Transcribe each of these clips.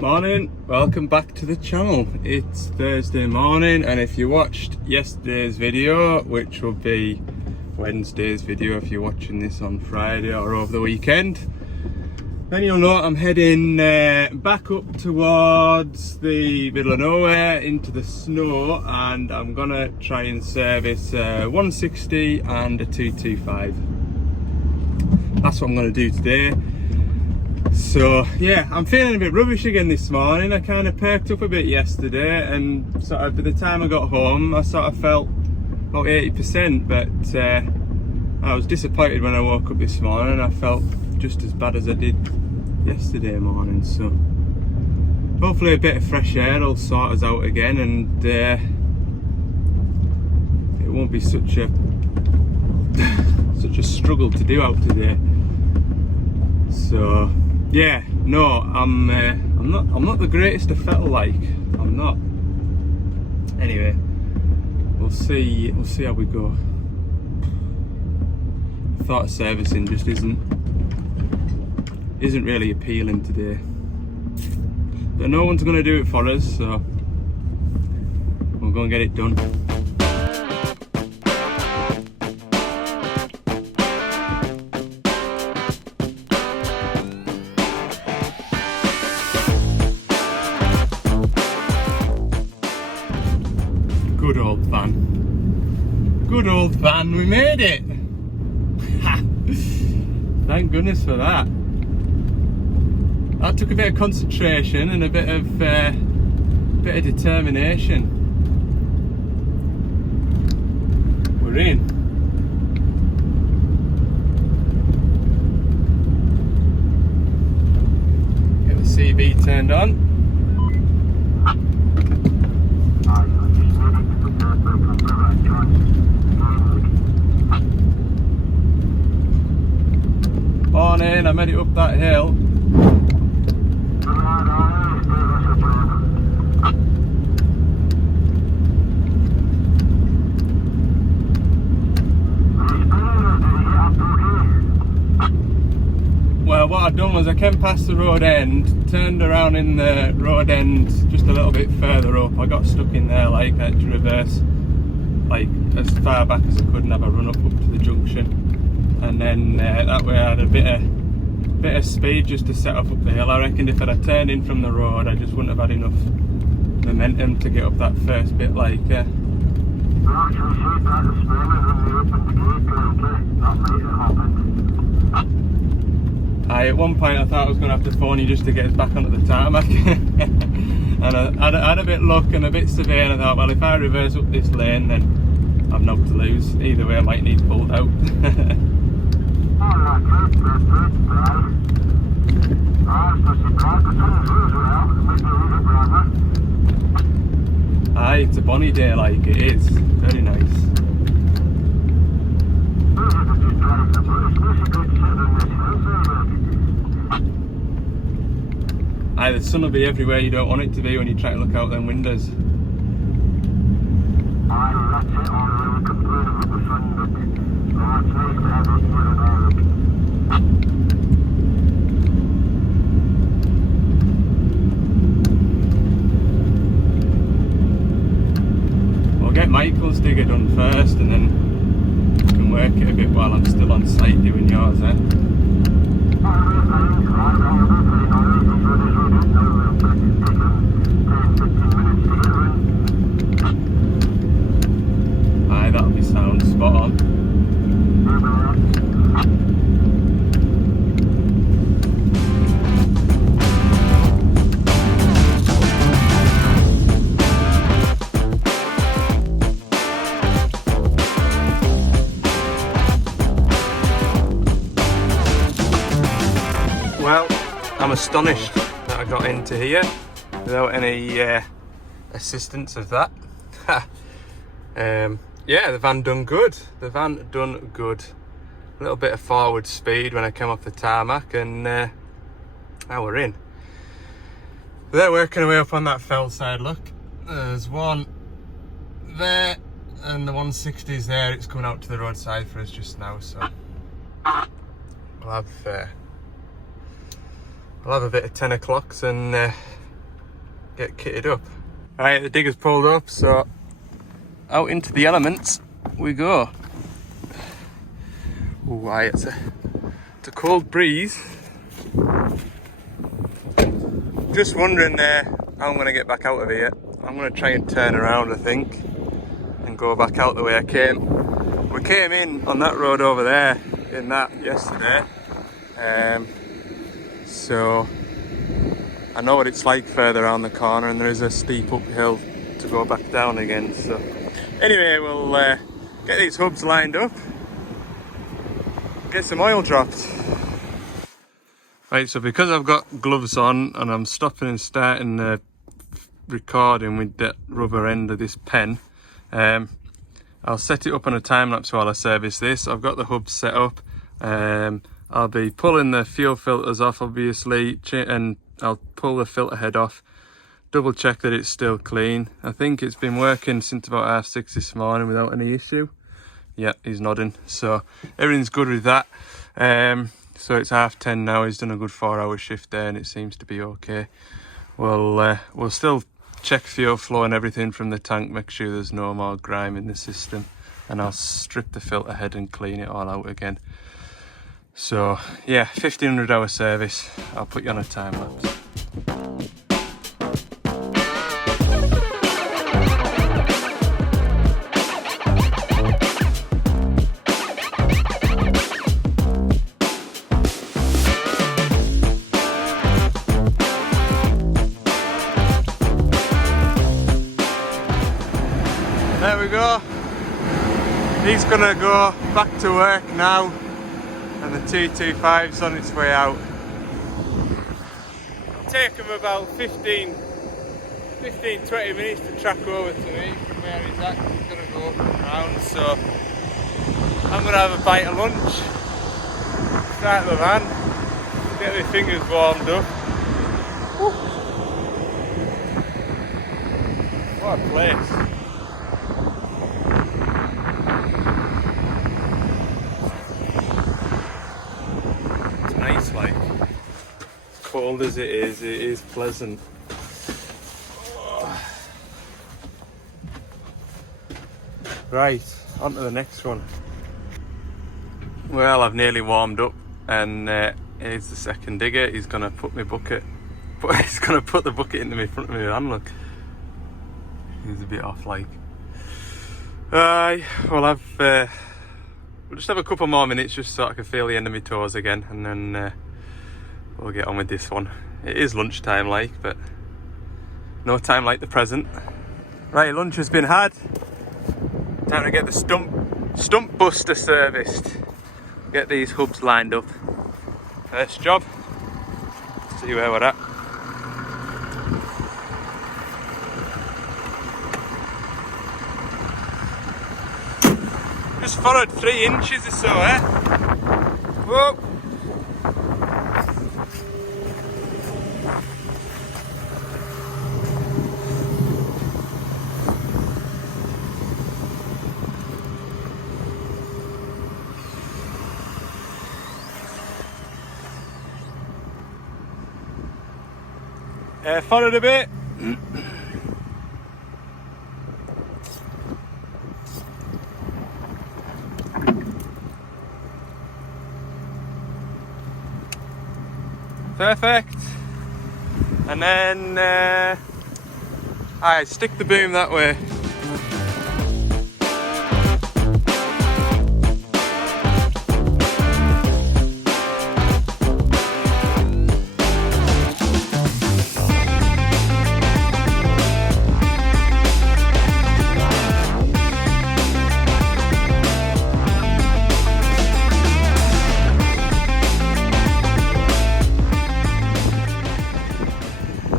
Morning, welcome back to the channel. It's Thursday morning, and if you watched yesterday's video, which will be Wednesday's video if you're watching this on Friday or over the weekend, then you'll know I'm heading back up towards the middle of nowhere into the snow, and I'm gonna try and service 160 and a 225. That's what I'm gonna do today. So yeah, I'm feeling a bit rubbish again this morning. I kind of perked up a bit yesterday, and sort of by the time I got home I sort of felt about 80%, but I was disappointed when I woke up this morning. I felt just as bad as I did yesterday morning, so hopefully a bit of fresh air will sort us out again, and it won't be such a struggle to do out today. So yeah, no, I'm not the greatest of fettle, like, I'm not. Anyway, we'll see how we go. I thought servicing just isn't really appealing today, but no one's gonna do it for us, so we'll go and get it done. Good old van, we made it! Thank goodness for that. That took a bit of concentration and a bit of determination. We're in. Get the CB turned on. Morning, I made it up that hill. Well, what I'd done was I came past the road end, turned around in the road end just a little bit further up. I got stuck in there, like, I had to reverse like as far back as I could and have a run up to the junction. And then that way I had a bit of speed just to set off up the hill. I reckoned if I'd have turned in from the road, I just wouldn't have had enough momentum to get up that first bit, like. At one point I thought I was going to have to phone you just to get us back onto the tarmac. And I had a bit of luck and a bit severe, and I thought, well, if I reverse up this lane, then I've not to lose. Either way I might need pulled out. Aye, it's a bonny day, like, it is. Very nice. Aye, the sun will be everywhere you don't want it to be when you try to look out them windows. We'll get Michael's digger done first, and then we can work it a bit while I'm still on site doing yours, eh? Aye, that'll be sound, spot on. Well, I'm astonished that I got into here without any assistance of that. Yeah, the van done good. The van done good. A little bit of forward speed when I came off the tarmac, and now we're in. They're working away up on that fell side, look. There's one there, and the 160's there. It's coming out to the roadside for us just now, so I'll have a bit of 10 o'clocks and get kitted up. Right, the digger's pulled up, so out into the elements we go. Oh, why it's a cold breeze. Just wondering how I'm going to get back out of here. I'm going to try and turn around, I think, and go back out the way I came. We came in on that road over there in that yesterday, so I know what it's like further around the corner, and there is a steep uphill to go back down again. So anyway, we'll get these hubs lined up, get some oil dropped. Right, so because I've got gloves on and I'm stopping and starting the recording with that rubber end of this pen, I'll set it up on a time lapse while I service this. I've got the hubs set up. I'll be pulling the fuel filters off, obviously, and I'll pull the filter head off, double check that it's still clean. I think it's been working since about 6:30 this morning without any issue. Yeah, he's nodding, so everything's good with that. So it's 10:30 now. He's done a good 4-hour shift there and it seems to be okay. We'll still check fuel flow and everything from the tank, make sure there's no more grime in the system, and I'll strip the filter head and clean it all out again. So yeah, 1500 hour service. I'll put you on a time lapse. There we go. He's gonna go back to work now, and the 225's on its way out. It'll take him about 15-20 minutes to track over to me from where he's at. He's gonna go up and round, so I'm gonna have a bite of lunch, start the van, get my fingers warmed up. Woo. What a place. Like, cold as it is pleasant. Right, on to the next one. Well, I've nearly warmed up, and here's the second digger. He's gonna put my bucket, he's gonna put the bucket into my front of my van. Look, he's a bit off, like. We'll just have a couple more minutes just so I can feel the end of my toes again, and then we'll get on with this one. It is lunchtime like, but no time like the present. Right, lunch has been had. Time to get the stump buster serviced. Get these hubs lined up. First job. See where we're at. Just followed 3 inches or so, eh? Whoa! Followed a bit. Perfect. And then I stick the boom that way.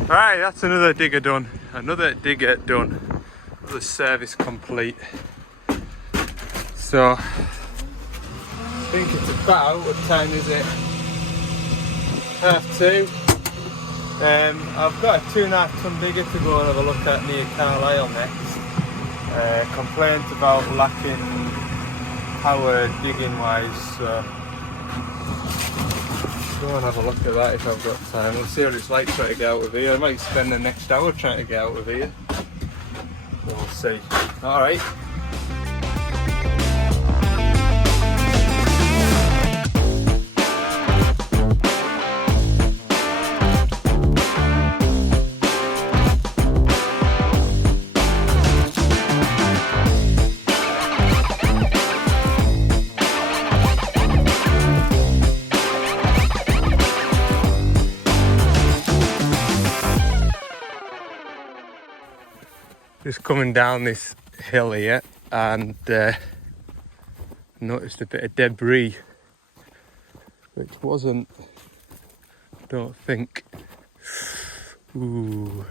Right, that's another digger done. Another service complete. So, I think it's about, what time is it? 2:30. I've got a 2.5 ton digger to go and have a look at near Carlisle next. Complaint about lacking power digging wise, so go and have a look at that if I've got time. We'll see what it's like trying to get out of here. I might spend the next hour trying to get out of here. We'll see. Alright. Just coming down this hill here and noticed a bit of debris, which wasn't, I don't think. Ooh.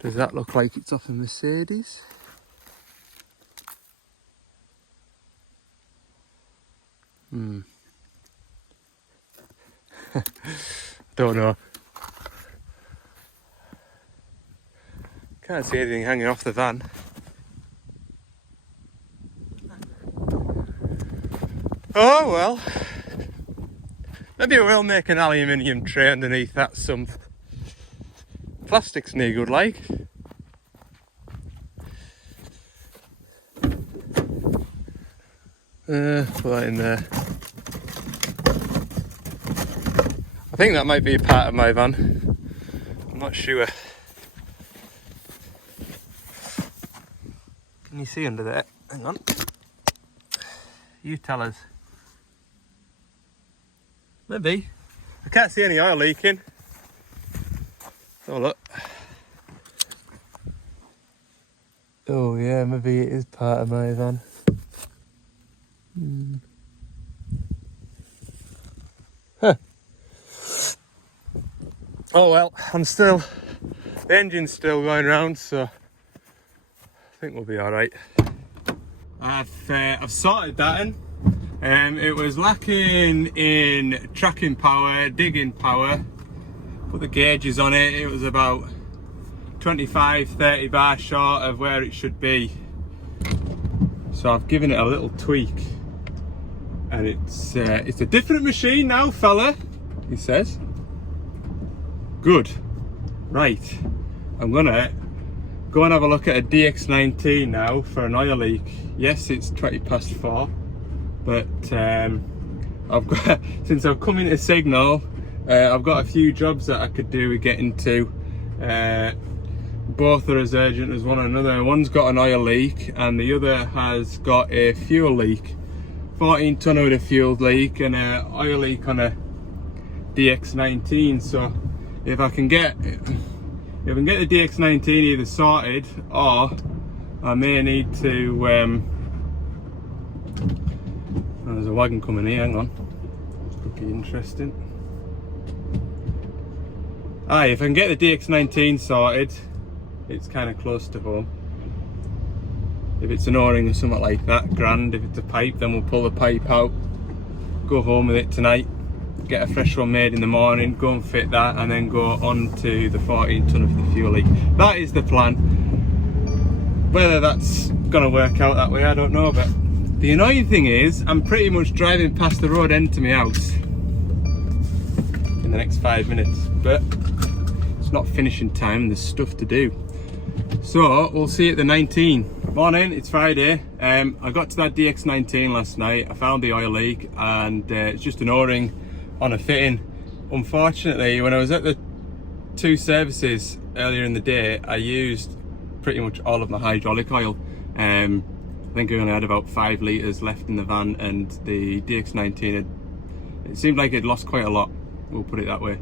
Does that look like it's off a Mercedes? Don't know. Can't see anything hanging off the van. Oh well. Maybe I will make an aluminium tray underneath that. Some plastic's no good like. Put that in there. I think that might be a part of my van. I'm not sure. Can you see under there? Hang on. You tell us. Maybe. I can't see any oil leaking. Oh look. Oh yeah, maybe it is part of my van. Huh. Oh well, the engine's still going round, so I think we'll be alright. I've sorted that in. It was lacking in tracking power, digging power. Put the gauges on it, it was about 25-30 bar short of where it should be. So I've given it a little tweak. And it's a different machine now, fella, he says. Good. Right. I'm gonna go and have a look at a DX19 now for an oil leak. Yes, it's 4:20, but I've got, since I've come into Signal, I've got a few jobs that I could do with getting to. Both are as urgent as one another. One's got an oil leak and the other has got a fuel leak. 14 tonne with a fuel leak and an oil leak on a DX19. So if I can get the DX19 either sorted, or I may need to oh, there's a wagon coming here, hang on, this could be interesting. If I can get the DX19 sorted, it's kind of close to home. If it's an O-ring or something like that, grand. If it's a pipe, then we'll pull the pipe out, go home with it tonight, get a fresh one made in the morning, go and fit that, and then go on to the 14 tonne of the fuel leak. That is the plan. Whether that's gonna work out that way, I don't know, but the annoying thing is I'm pretty much driving past the road end to my house in the next 5 minutes, but it's not finishing time, there's stuff to do. So we'll see you at the 19. Morning, it's Friday. I got to that DX19 last night. I found the oil leak and it's just an O-ring on a fitting. Unfortunately, when I was at the two services earlier in the day, I used pretty much all of my hydraulic oil. I think I only had about 5 litres left in the van, and the DX19 it seemed like it lost quite a lot, we'll put it that way.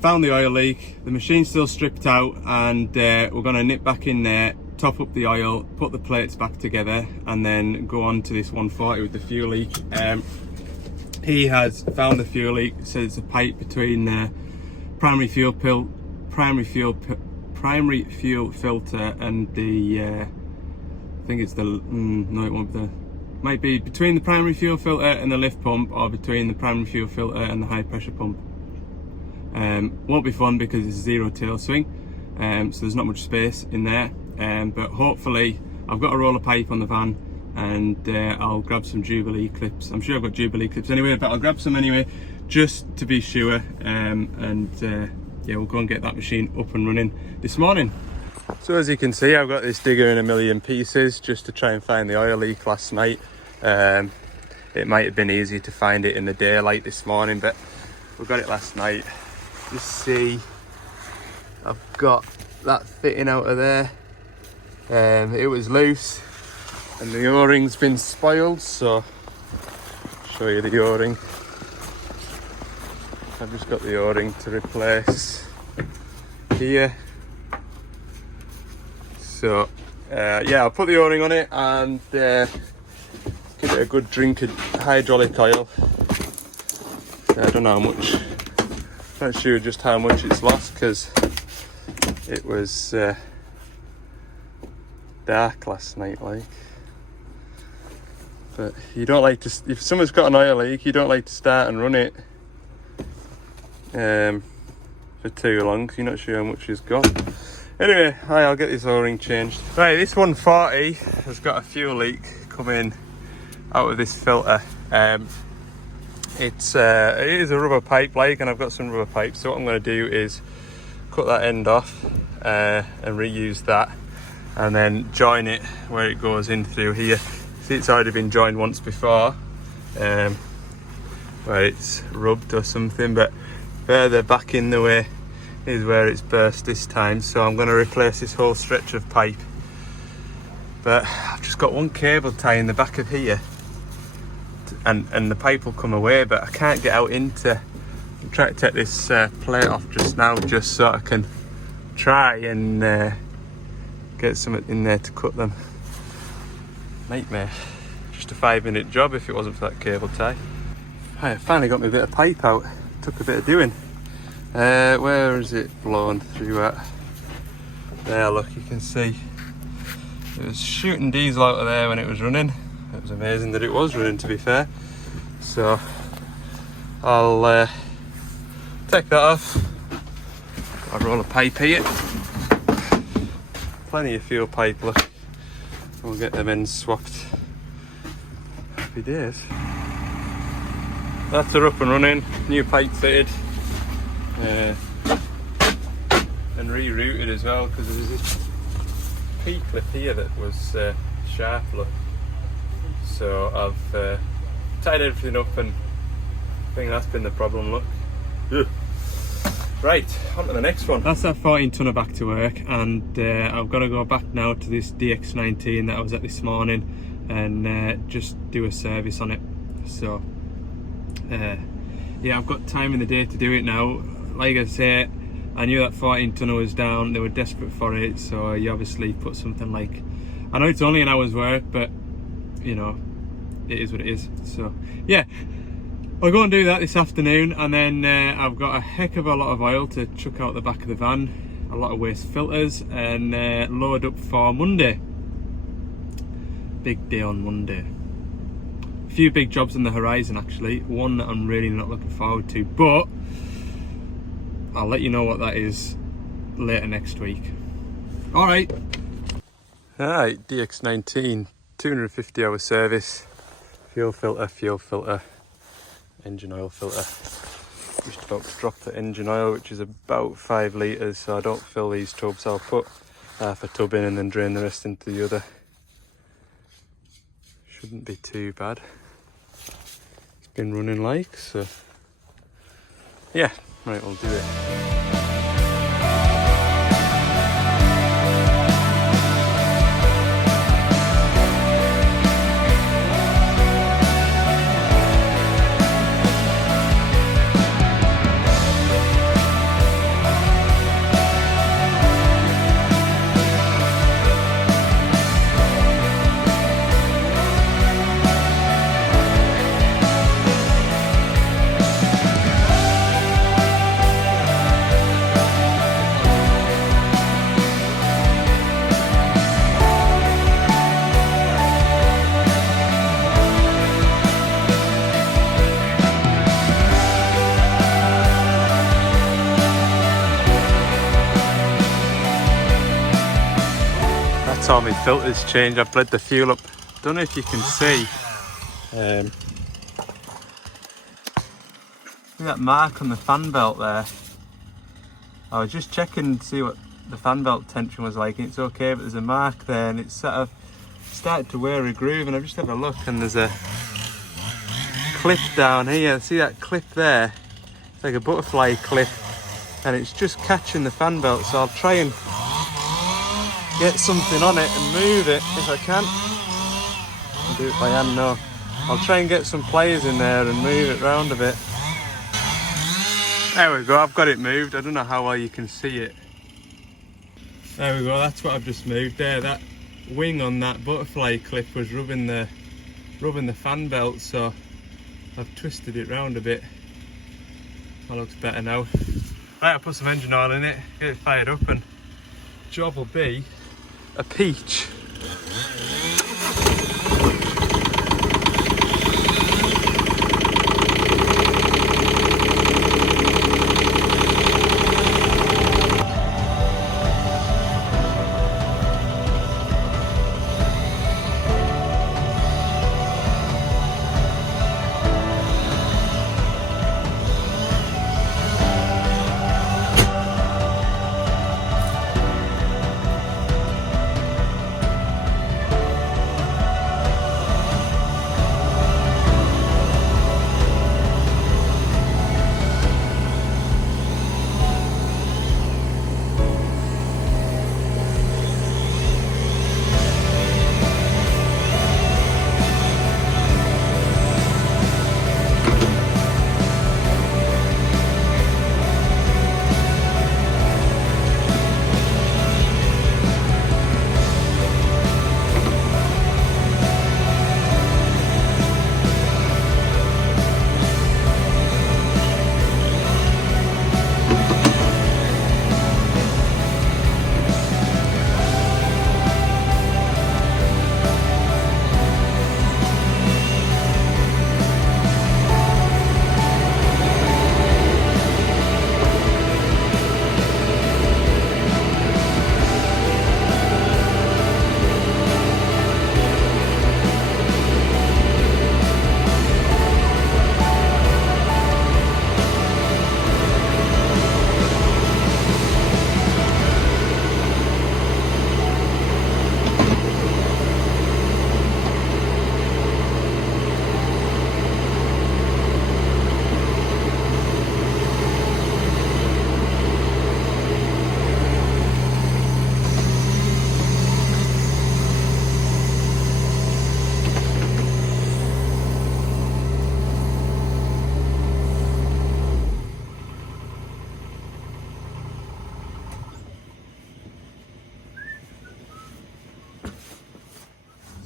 Found the oil leak, the machine's still stripped out, and we're going to nip back in there, top up the oil, put the plates back together, and then go on to this 140 with the fuel leak. He has found the fuel leak, says it's a pipe between the primary fuel filter and the I think it's the no, it won't be the, might be between the primary fuel filter and the lift pump, or between the primary fuel filter and the high pressure pump. Won't be fun because it's a zero tail swing, so there's not much space in there, but hopefully I've got a roll of pipe on the van, and I'll grab some Jubilee clips. I'm sure I've got Jubilee clips anyway, but I'll grab some anyway just to be sure. Yeah, we'll go and get that machine up and running this morning. So as you can see, I've got this digger in a million pieces just to try and find the oil leak last night. It might have been easier to find it in the daylight this morning, but we got it last night. You see, I've got that fitting out of there. It was loose and the O-ring's been spoiled, so I'll show you the O-ring. I've just got the O-ring to replace here. So yeah, I'll put the O-ring on it and give it a good drink of hydraulic oil. I don't know how much, not sure just how much it's lost because it was dark last night, like. But you don't like to, if someone's got an oil leak, you don't like to start and run it for too long. You're not sure how much is gone. Anyway, I'll get this O-ring changed. Right, this 140 has got a fuel leak coming out of this filter. It is a rubber pipe, like, and I've got some rubber pipe. So what I'm going to do is cut that end off and reuse that, and then join it where it goes in through here. See, it's already been joined once before, where it's rubbed or something, but further back in the way is where it's burst this time. So I'm going to replace this whole stretch of pipe, but I've just got one cable tie in the back of here, and the pipe will come away, but I can't get out into. I'm trying to take this plate off just now, just so I can try and get something in there to cut them. Nightmare. Just a 5-minute job if it wasn't for that cable tie. I finally got my bit of pipe out. Took a bit of doing. Where is it blown through at? There, look, you can see it was shooting diesel out of there when it was running. It was amazing that it was running, to be fair. So I'll take that off. Got a roll of pipe here. Plenty of fuel pipe, look. We'll get them ends swapped. Happy days. That's her up and running. New pipe fitted. And rerouted as well, because there was this P-clip here that was sharp, look. So I've tied everything up, and I think that's been the problem, look. Ugh. Right, on to the next one. That's that 14 tonner back to work, and I've got to go back now to this DX19 that I was at this morning and just do a service on it. So yeah, I've got time in the day to do it now. Like I say, I knew that 14 tonner was down, they were desperate for it, so you obviously put something like, I know it's only an hour's work, but you know, it is what it is. So yeah, I'll go and do that this afternoon, and then I've got a heck of a lot of oil to chuck out the back of the van, a lot of waste filters, and load up for Monday. Big day on Monday. A few big jobs on the horizon actually, one that I'm really not looking forward to, but I'll let you know what that is later next week. Alright, DX19, 250 hour service, fuel filter, engine oil filter. Just about to drop the engine oil, which is about 5 litres, so I don't fill these tubs. I'll put half a tub in and then drain the rest into the other. Shouldn't be too bad. It's been running like, so yeah, right, we'll do it. That's all my filters changed. I've bled the fuel up. Don't know if you can see. See that mark on the fan belt there? I was just checking to see what the fan belt tension was like, and it's okay, but there's a mark there and it's sort of started to wear a groove, and I've just had a look and there's a clip down here. See that clip there? It's like a butterfly clip and it's just catching the fan belt, so I'll try and get something on it and move it if I can. I'll do it by hand now. I'll try and get some pliers in there and move it round a bit. There we go, I've got it moved. I don't know how well you can see it. There we go, that's what I've just moved there. That wing on that butterfly clip was rubbing the fan belt, so I've twisted it round a bit. That looks better now. Right, I'll put some engine oil in it, get it fired up, and job will be a peach.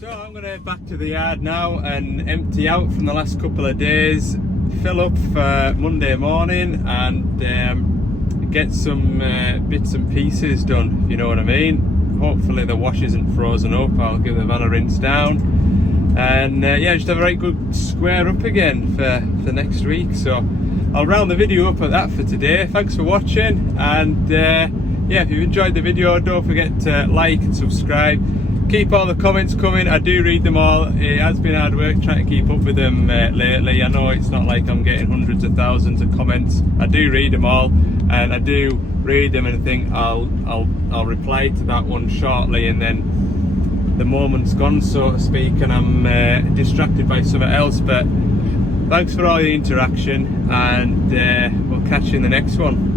So I'm going to head back to the yard now and empty out from the last couple of days, fill up for Monday morning, and get some bits and pieces done, if you know what I mean. Hopefully the wash isn't frozen up. I'll give the van a rinse down, and yeah, just have a right good square up again for next week. So I'll round the video up at that for today. Thanks for watching, and yeah, if you've enjoyed the video, don't forget to like and subscribe. Keep all the comments coming. I do read them all. It has been hard work trying to keep up with them lately. I know it's not like I'm getting hundreds of thousands of comments. I do read them all, and I do read them and think I'll reply to that one shortly, and then the moment's gone, so to speak, and I'm distracted by something else. But thanks for all the interaction, and we'll catch you in the next one.